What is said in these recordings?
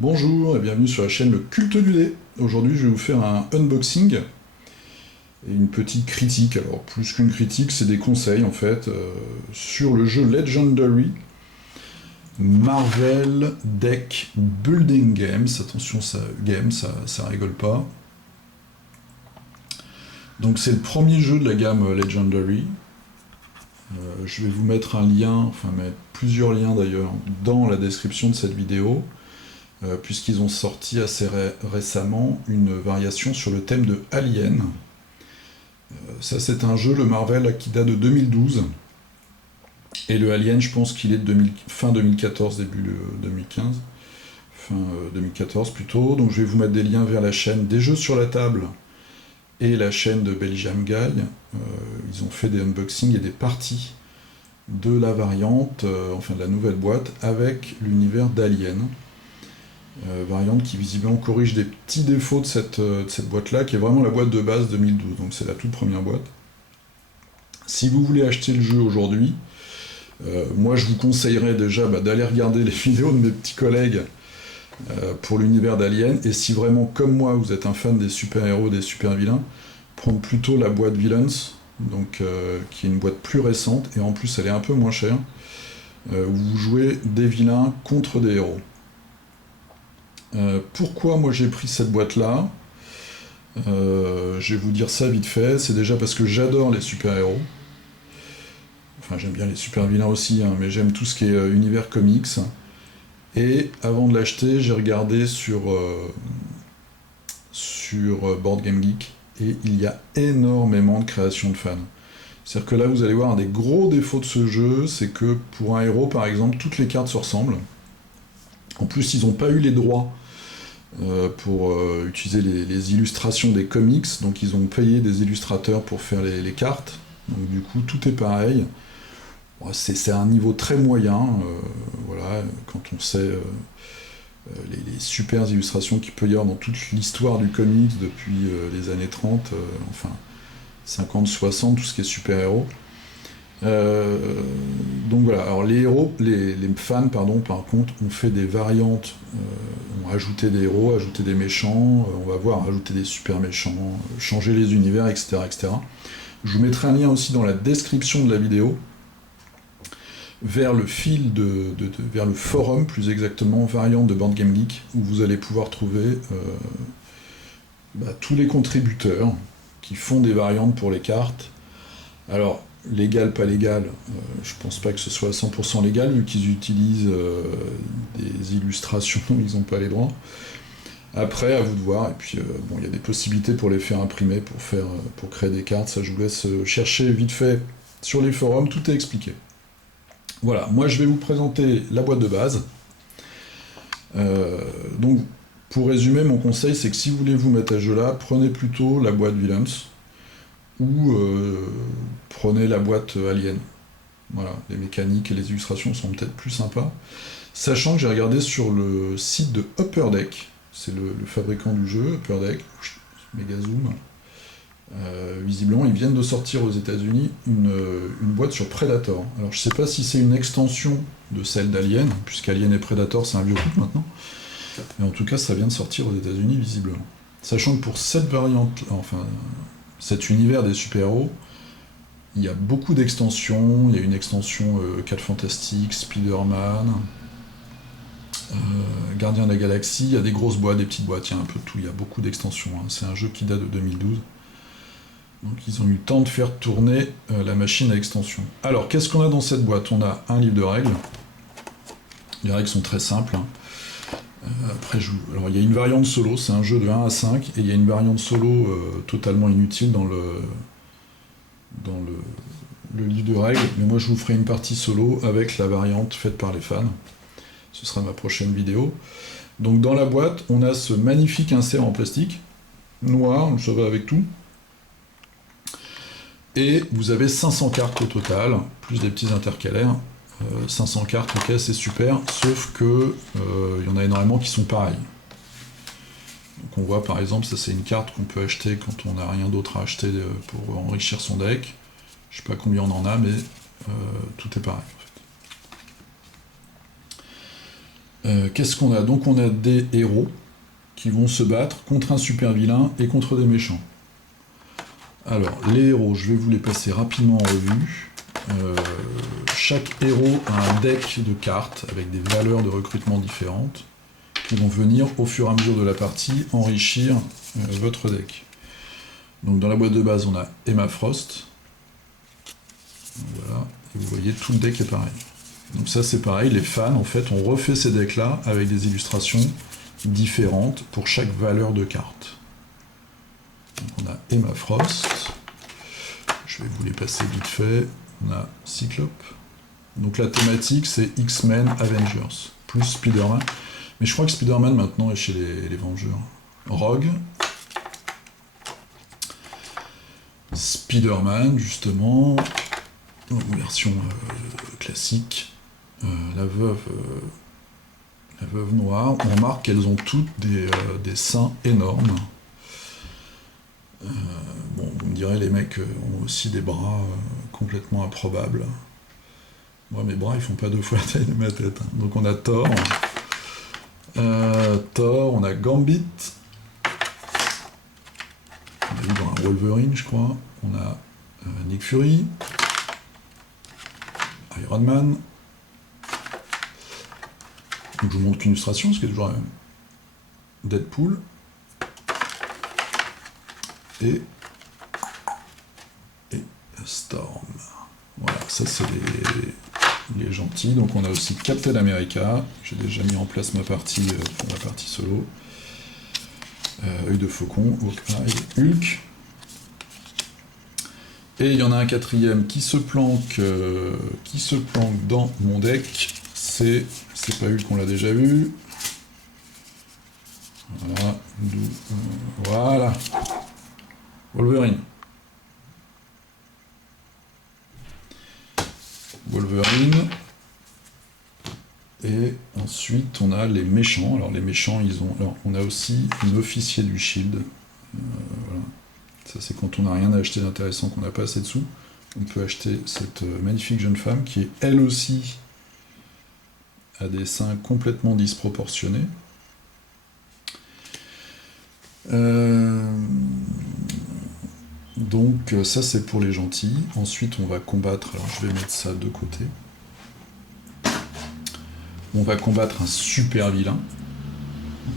Bonjour et bienvenue sur la chaîne Le Culte du Dé. Aujourd'hui je vais vous faire un unboxing et une petite critique. Alors plus qu'une critique, c'est des conseils en fait sur le jeu Legendary Marvel Deck Building Games. Attention, ça rigole pas. Donc c'est le premier jeu de la gamme Legendary. Je vais vous mettre un lien, enfin mettre plusieurs liens d'ailleurs, dans la description de cette vidéo. Puisqu'ils ont sorti assez récemment une variation sur le thème de Alien. Ça c'est un jeu, le Marvel, qui date de 2012. Et le Alien, je pense qu'il est de fin 2014, début 2015. Fin 2014 plutôt. Donc je vais vous mettre des liens vers la chaîne des jeux sur la table et la chaîne de Belgium Guy. Ils ont fait des unboxings et des parties de la variante, enfin de la nouvelle boîte, avec l'univers d'Alien. Variante qui visiblement corrige des petits défauts de cette boîte-là, qui est vraiment la boîte de base 2012, donc c'est la toute première boîte. Si vous voulez acheter le jeu aujourd'hui, moi je vous conseillerais déjà d'aller regarder les vidéos de mes petits collègues pour l'univers d'Alien, et si vraiment comme moi vous êtes un fan des super-héros, des super-vilains, prendre plutôt la boîte Villains, donc, qui est une boîte plus récente, et en plus elle est un peu moins chère, où vous jouez des vilains contre des héros. Pourquoi moi j'ai pris cette boîte là, je vais vous dire ça vite fait. C'est déjà parce que j'adore les super-héros, enfin j'aime bien les super-vilains aussi, hein, mais j'aime tout ce qui est univers comics, et avant de l'acheter j'ai regardé sur Board Game Geek, et il y a énormément de créations de fans. C'est-à-dire que là vous allez voir un des gros défauts de ce jeu, c'est que pour un héros par exemple, toutes les cartes se ressemblent. En plus ils n'ont pas eu les droits pour utiliser les illustrations des comics, donc ils ont payé des illustrateurs pour faire les cartes, donc du coup tout est pareil. Bon, c'est un niveau très moyen, voilà, quand on sait les super illustrations qu'il peut y avoir dans toute l'histoire du comics depuis les années 30, enfin 50, 60, tout ce qui est super-héros. Donc voilà, alors les fans, pardon, par contre, ont fait des variantes, ont ajouté des héros, ajouté des méchants, on va voir, ajouter des super méchants, changer les univers, etc., etc. Je vous mettrai un lien aussi dans la description de la vidéo, vers le fil vers le forum, plus exactement, variante de Board Game Geek, où vous allez pouvoir trouver tous les contributeurs qui font des variantes pour les cartes. Alors, légal, pas légal, je pense pas que ce soit à 100% légal, vu qu'ils utilisent des illustrations, ils n'ont pas les droits. Après, à vous de voir, et puis bon, il y a des possibilités pour les faire imprimer, pour créer des cartes, ça je vous laisse chercher vite fait sur les forums, tout est expliqué. Voilà, moi je vais vous présenter la boîte de base. Donc, pour résumer, mon conseil, c'est que si vous voulez vous mettre à ce jeu-là, prenez plutôt la boîte Villains, ou prenez la boîte Alien. Voilà, les mécaniques et les illustrations sont peut-être plus sympas. Sachant que j'ai regardé sur le site de Upper Deck, c'est le fabricant du jeu, Upper Deck, méga zoom. Visiblement, ils viennent de sortir aux États-Unis une boîte sur Predator. Alors, je sais pas si c'est une extension de celle d'Alien, puisqu'Alien et Predator, c'est un vieux couple maintenant. Mais en tout cas, ça vient de sortir aux États-Unis, visiblement. Sachant que pour cette variante, enfin, cet univers des super-héros, il y a beaucoup d'extensions. Il y a une extension 4 Fantastiques, Spider-Man, Gardien de la Galaxie, il y a des grosses boîtes, des petites boîtes, il y a un peu de tout, il y a beaucoup d'extensions. Hein. C'est un jeu qui date de 2012. Donc ils ont eu le temps de faire tourner la machine à extension. Alors, qu'est-ce qu'on a dans cette boîte? On a un livre de règles. Les règles sont très simples. Hein. Après, alors il y a une variante solo, c'est un jeu de 1 à 5, et il y a une variante solo totalement inutile dans le livre de règles, mais moi je vous ferai une partie solo avec la variante faite par les fans. Ce sera ma prochaine vidéo. Donc dans la boîte, on a ce magnifique insert en plastique, noir, ça va avec tout. Et vous avez 500 cartes au total, plus des petits intercalaires. 500 cartes, ok, c'est super, sauf que il y en a énormément qui sont pareilles. Donc on voit par exemple, ça c'est une carte qu'on peut acheter quand on n'a rien d'autre à acheter pour enrichir son deck. Je sais pas combien on en a, mais tout est pareil. En Qu'est-ce qu'on a? Donc on a des héros qui vont se battre contre un super vilain et contre des méchants. Alors, les héros, je vais vous les passer rapidement en revue. Chaque héros a un deck de cartes avec des valeurs de recrutement différentes qui vont venir au fur et à mesure de la partie enrichir votre deck. Donc dans la boîte de base, on a Emma Frost. Voilà, et vous voyez, tout le deck est pareil. Donc ça c'est pareil, les fans, en fait, ont refait ces decks-là avec des illustrations différentes pour chaque valeur de carte. Donc on a Emma Frost. Je vais vous les passer vite fait. On a Cyclope. Donc la thématique c'est X-Men Avengers, plus Spider-Man. Mais je crois que Spider-Man maintenant est chez les Vengeurs. Rogue. Spider-Man, justement. Version classique. La veuve noire. On remarque qu'elles ont toutes des seins énormes. Bon, vous me direz, les mecs ont aussi des bras complètement improbables. Moi, mes bras, ils font pas deux fois la taille de ma tête. Hein. Donc on a Thor. On a Gambit. On a vu dans un Wolverine, je crois. On a Nick Fury. Iron Man. Donc je vous montre qu'une illustration, ce qui est toujours la même. Deadpool. Et Storm. Voilà, ça c'est les gentils. Donc on a aussi Captain America. J'ai déjà mis en place ma partie pour la partie solo. Œil de faucon, Hawkeye, Hulk. Et il y en a un quatrième qui se planque dans mon deck. C'est pas Hulk, on l'a déjà vu. Voilà. Voilà. Wolverine. Et ensuite on a les méchants. Alors les méchants, on a aussi un officier du Shield. Voilà. Ça c'est quand on n'a rien à acheter d'intéressant, qu'on n'a pas assez de sous. On peut acheter cette magnifique jeune femme qui est elle aussi a des seins complètement disproportionnés. Donc ça c'est pour les gentils. Ensuite on va combattre, alors je vais mettre ça de côté. On va combattre un super vilain.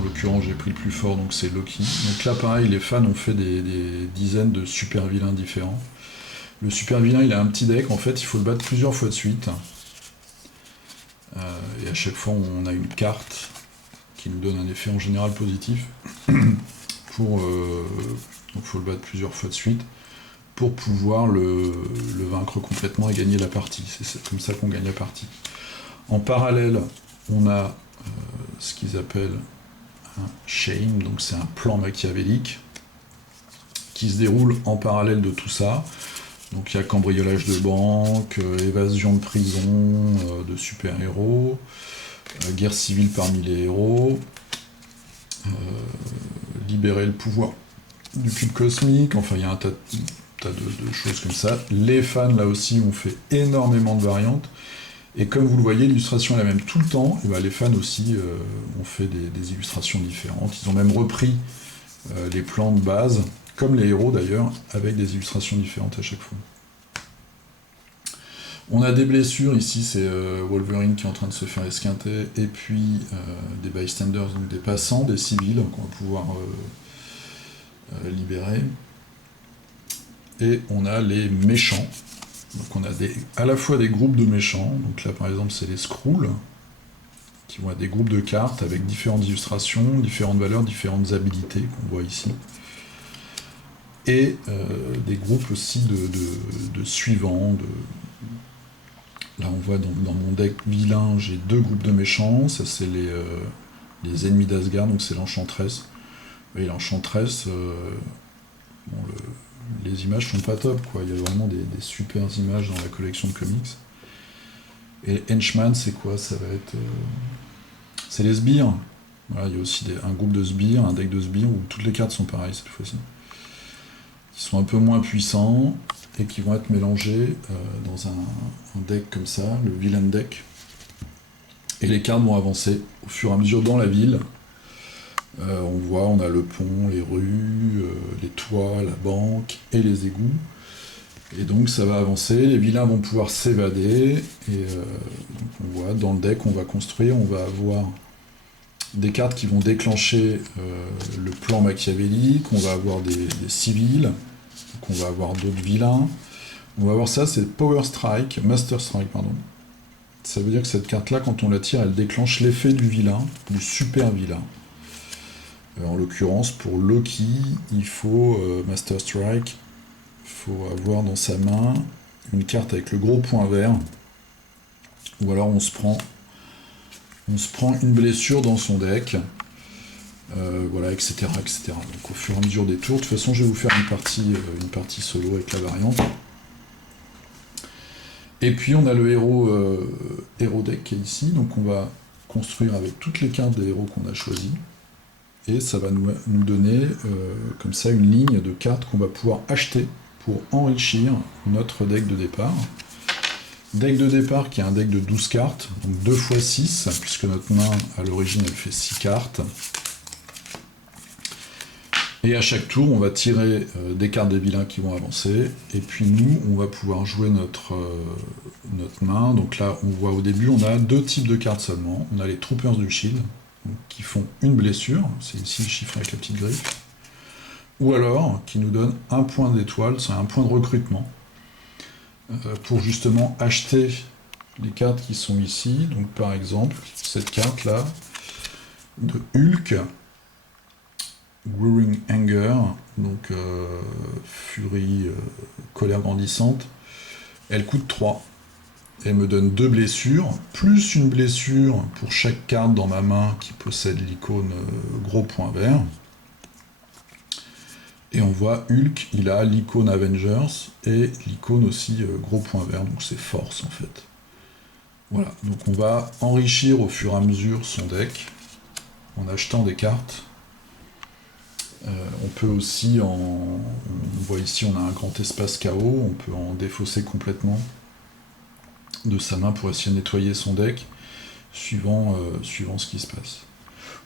En l'occurrence j'ai pris le plus fort, donc c'est Loki. Donc là pareil, les fans ont fait des dizaines de super vilains différents. Le super vilain il a un petit deck, en fait il faut le battre plusieurs fois de suite. Et à chaque fois on a une carte qui nous donne un effet en général positif. Donc il faut le battre plusieurs fois de suite pour pouvoir le vaincre complètement et gagner la partie. C'est comme ça qu'on gagne la partie. En parallèle, on a ce qu'ils appellent un shame, donc c'est un plan machiavélique qui se déroule en parallèle de tout ça. Donc il y a cambriolage de banque, évasion de prison, de super-héros, guerre civile parmi les héros, libérer le pouvoir du cube cosmique, enfin il y a un tas de choses comme ça. Les fans là aussi ont fait énormément de variantes, et comme vous le voyez, l'illustration est la même tout le temps, et ben, les fans aussi ont fait des illustrations différentes, ils ont même repris les plans de base, comme les héros d'ailleurs, avec des illustrations différentes à chaque fois. On a des blessures, ici c'est Wolverine qui est en train de se faire esquinter, et puis des bystanders, donc des passants, des civils qu'on va pouvoir libérer. Et on a les méchants, donc on a à la fois des groupes de méchants, donc là par exemple c'est les Skrulls, qui vont être des groupes de cartes avec différentes illustrations, différentes valeurs, différentes habilités qu'on voit ici. Et des groupes aussi de suivants. Là on voit donc dans mon deck vilain, j'ai deux groupes de méchants, ça c'est les ennemis d'Asgard, donc c'est l'Enchantress. Et l'Enchantress, les images sont pas top, quoi. Il y a vraiment des super images dans la collection de comics. Et Henchman, c'est quoi? Ça va être... c'est les sbires. Voilà, il y a aussi un groupe de sbires, un deck de sbires, où toutes les cartes sont pareilles cette fois-ci. Qui sont un peu moins puissants, et qui vont être mélangés dans un deck comme ça, le villain deck. Et les cartes vont avancer au fur et à mesure dans la ville. On voit, on a le pont, les rues, les toits, la banque et les égouts. Et donc ça va avancer, les vilains vont pouvoir s'évader. Et donc on voit, dans le deck, on va construire, on va avoir des cartes qui vont déclencher le plan machiavélique, on va avoir des civils, donc on va avoir d'autres vilains. On va voir ça, c'est Power Strike, Master Strike, pardon. Ça veut dire que cette carte-là, quand on la tire, elle déclenche l'effet du vilain, du super vilain. En l'occurrence, pour Loki, il faut Master Strike, il faut avoir dans sa main une carte avec le gros point vert, ou alors on se prend une blessure dans son deck, voilà, etc., etc. Donc au fur et à mesure des tours, de toute façon, je vais vous faire une partie solo avec la variante. Et puis on a le héros deck qui est ici, donc on va construire avec toutes les cartes des héros qu'on a choisis. Et ça va nous donner comme ça une ligne de cartes qu'on va pouvoir acheter pour enrichir notre deck de départ. Deck de départ qui est un deck de 12 cartes, donc 2 x 6, puisque notre main à l'origine elle fait 6 cartes. Et à chaque tour on va tirer des cartes des vilains qui vont avancer, et puis nous on va pouvoir jouer notre main. Donc là on voit au début on a 2 types de cartes seulement, on a les Troopers du Shield, qui font une blessure, c'est ici le chiffre avec la petite griffe, ou alors qui nous donnent un point d'étoile, c'est un point de recrutement, pour justement acheter les cartes qui sont ici. Donc par exemple, cette carte-là, de Hulk, Growing Anger, donc furie, colère grandissante, elle coûte 3. Elle me donne 2 blessures, plus une blessure pour chaque carte dans ma main qui possède l'icône gros point vert. Et on voit Hulk, il a l'icône Avengers et l'icône aussi gros point vert, donc c'est force en fait. Voilà, donc on va enrichir au fur et à mesure son deck en achetant des cartes. On peut aussi, on voit ici on a un grand espace chaos, on peut en défausser complètement de sa main pour essayer de nettoyer son deck, suivant ce qui se passe.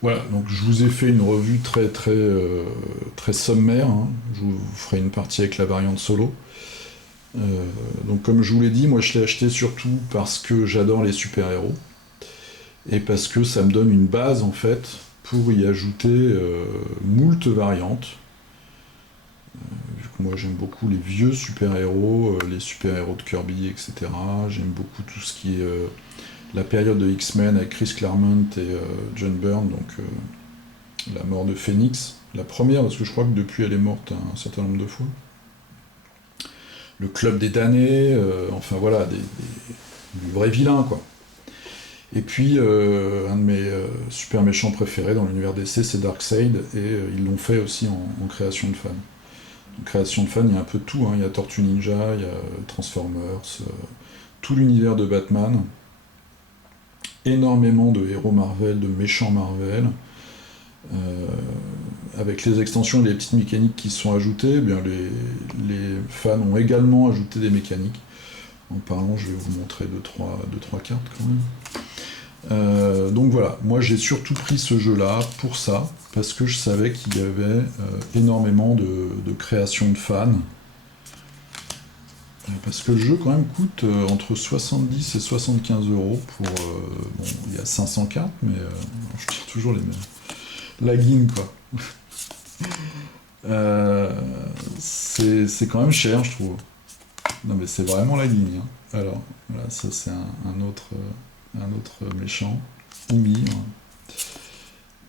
Voilà, donc je vous ai fait une revue très sommaire, hein. Je vous ferai une partie avec la variante solo. Donc comme je vous l'ai dit, moi je l'ai acheté surtout parce que j'adore les super-héros, et parce que ça me donne une base en fait, pour y ajouter moult variantes. Vu que moi j'aime beaucoup les vieux super-héros, les super-héros de Kirby, etc. J'aime beaucoup tout ce qui est la période de X-Men avec Chris Claremont et John Byrne, donc la mort de Phoenix, la première, parce que je crois que depuis elle est morte un certain nombre de fois. Le Club des damnés, enfin voilà, du vrai vilain quoi. Et puis un de mes super méchants préférés dans l'univers DC, c'est Darkseid, et ils l'ont fait aussi en création de fans. Création de fans, il y a un peu de tout, hein. Il y a Tortue Ninja, il y a Transformers, tout l'univers de Batman, énormément de héros Marvel, de méchants Marvel, avec les extensions et les petites mécaniques qui sont ajoutées, eh bien les fans ont également ajouté des mécaniques. En parlant, je vais vous montrer deux, trois cartes quand même. Donc voilà, moi j'ai surtout pris ce jeu-là pour ça, parce que je savais qu'il y avait énormément de création de fans. Parce que le jeu quand même coûte entre 70 et 75 € pour... bon, il y a 500 cartes, mais je tire toujours les mêmes. La guine, quoi. C'est quand même cher, je trouve. Non mais c'est vraiment la guine. Hein. Alors, voilà, ça c'est un autre méchant. Oumir.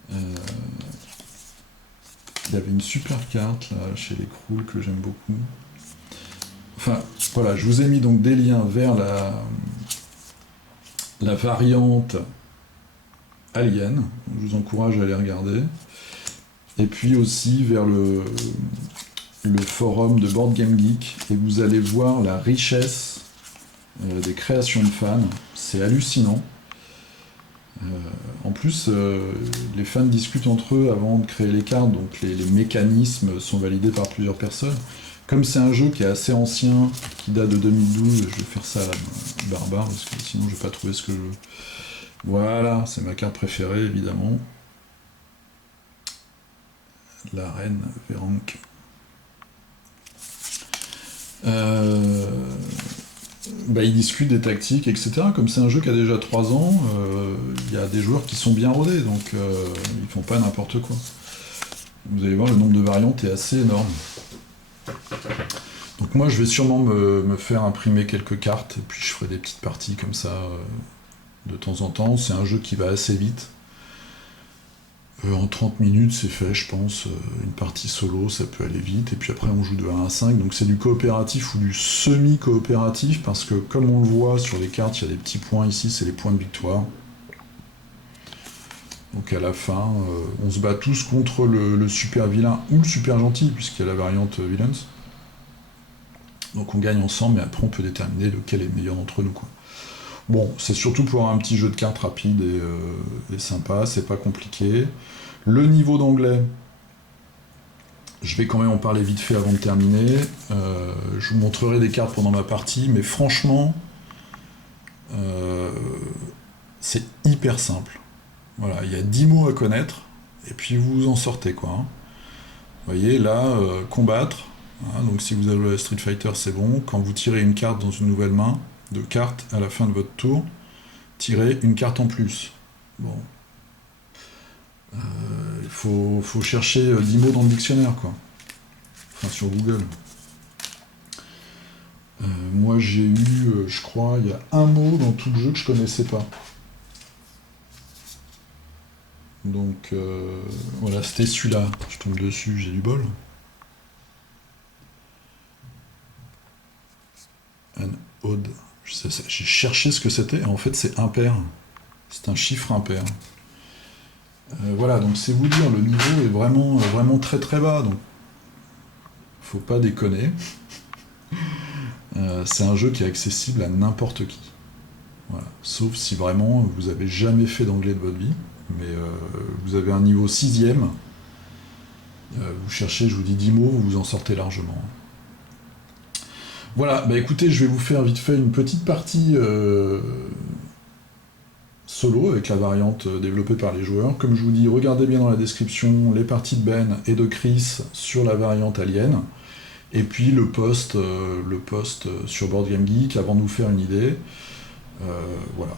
Il y avait une super carte là, chez les Krul que j'aime beaucoup. Enfin, voilà, je vous ai mis donc des liens vers la variante Alien. Je vous encourage à aller regarder. Et puis aussi vers le forum de Board Game Geek, et vous allez voir la richesse des créations de fans. C'est hallucinant. En plus, les fans discutent entre eux avant de créer les cartes, donc les mécanismes sont validés par plusieurs personnes. Comme c'est un jeu qui est assez ancien, qui date de 2012, je vais faire ça à la barbare, parce que sinon je vais pas trouver ce que je veux. Voilà, c'est ma carte préférée, évidemment. La reine Véranque. Ils discutent des tactiques, etc. Comme c'est un jeu qui a déjà 3 ans, il y a des joueurs qui sont bien rodés, donc ils font pas n'importe quoi. Vous allez voir, le nombre de variantes est assez énorme. Donc moi, je vais sûrement me faire imprimer quelques cartes, et puis je ferai des petites parties comme ça de temps en temps. C'est un jeu qui va assez vite. En 30 minutes, c'est fait, je pense. Une partie solo, ça peut aller vite. Et puis après, on joue de 1 à 5. Donc c'est du coopératif ou du semi-coopératif, parce que comme on le voit sur les cartes, il y a des petits points ici, c'est les points de victoire. Donc à la fin, on se bat tous contre le super vilain ou le super gentil, puisqu'il y a la variante villains. Donc on gagne ensemble, mais après on peut déterminer lequel est le meilleur d'entre nous, quoi. Bon, c'est surtout pour un petit jeu de cartes rapide et sympa, c'est pas compliqué. Le niveau d'anglais, je vais quand même en parler vite fait avant de terminer. Je vous montrerai des cartes pendant ma partie, mais franchement, c'est hyper simple. Voilà, il y a 10 mots à connaître, et puis vous vous en sortez, quoi, hein. Vous voyez, là, combattre. Hein, donc si vous avez Street Fighter, c'est bon. Quand vous tirez une carte dans une nouvelle main de cartes à la fin de votre tour, tirez une carte en plus. Bon. Il faut chercher 10 mots dans le dictionnaire, quoi. Enfin, sur Google. Moi, j'ai eu, je crois, il y a un mot dans tout le jeu que je connaissais pas. Donc, voilà, c'était celui-là. Je tombe dessus, j'ai du bol. An odd. J'ai cherché ce que c'était, et en fait, c'est impair. C'est un chiffre impair. Voilà, donc c'est vous dire, le niveau est vraiment, vraiment très très bas, donc faut pas déconner. C'est un jeu qui est accessible à n'importe qui. Voilà. Sauf si vraiment vous avez jamais fait d'anglais de votre vie, mais vous avez un niveau 6ème, vous cherchez, je vous dis 10 mots, vous vous en sortez largement. Voilà, bah écoutez, je vais vous faire vite fait une petite partie solo avec la variante développée par les joueurs. Comme je vous dis, regardez bien dans la description les parties de Ben et de Chris sur la variante Alien. Et puis le post sur Board Game Geek avant de vous faire une idée. Voilà.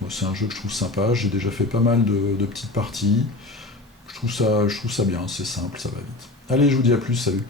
Moi, c'est un jeu que je trouve sympa. J'ai déjà fait pas mal de petites parties. Je trouve ça bien, c'est simple, ça va vite. Allez, je vous dis à plus, salut.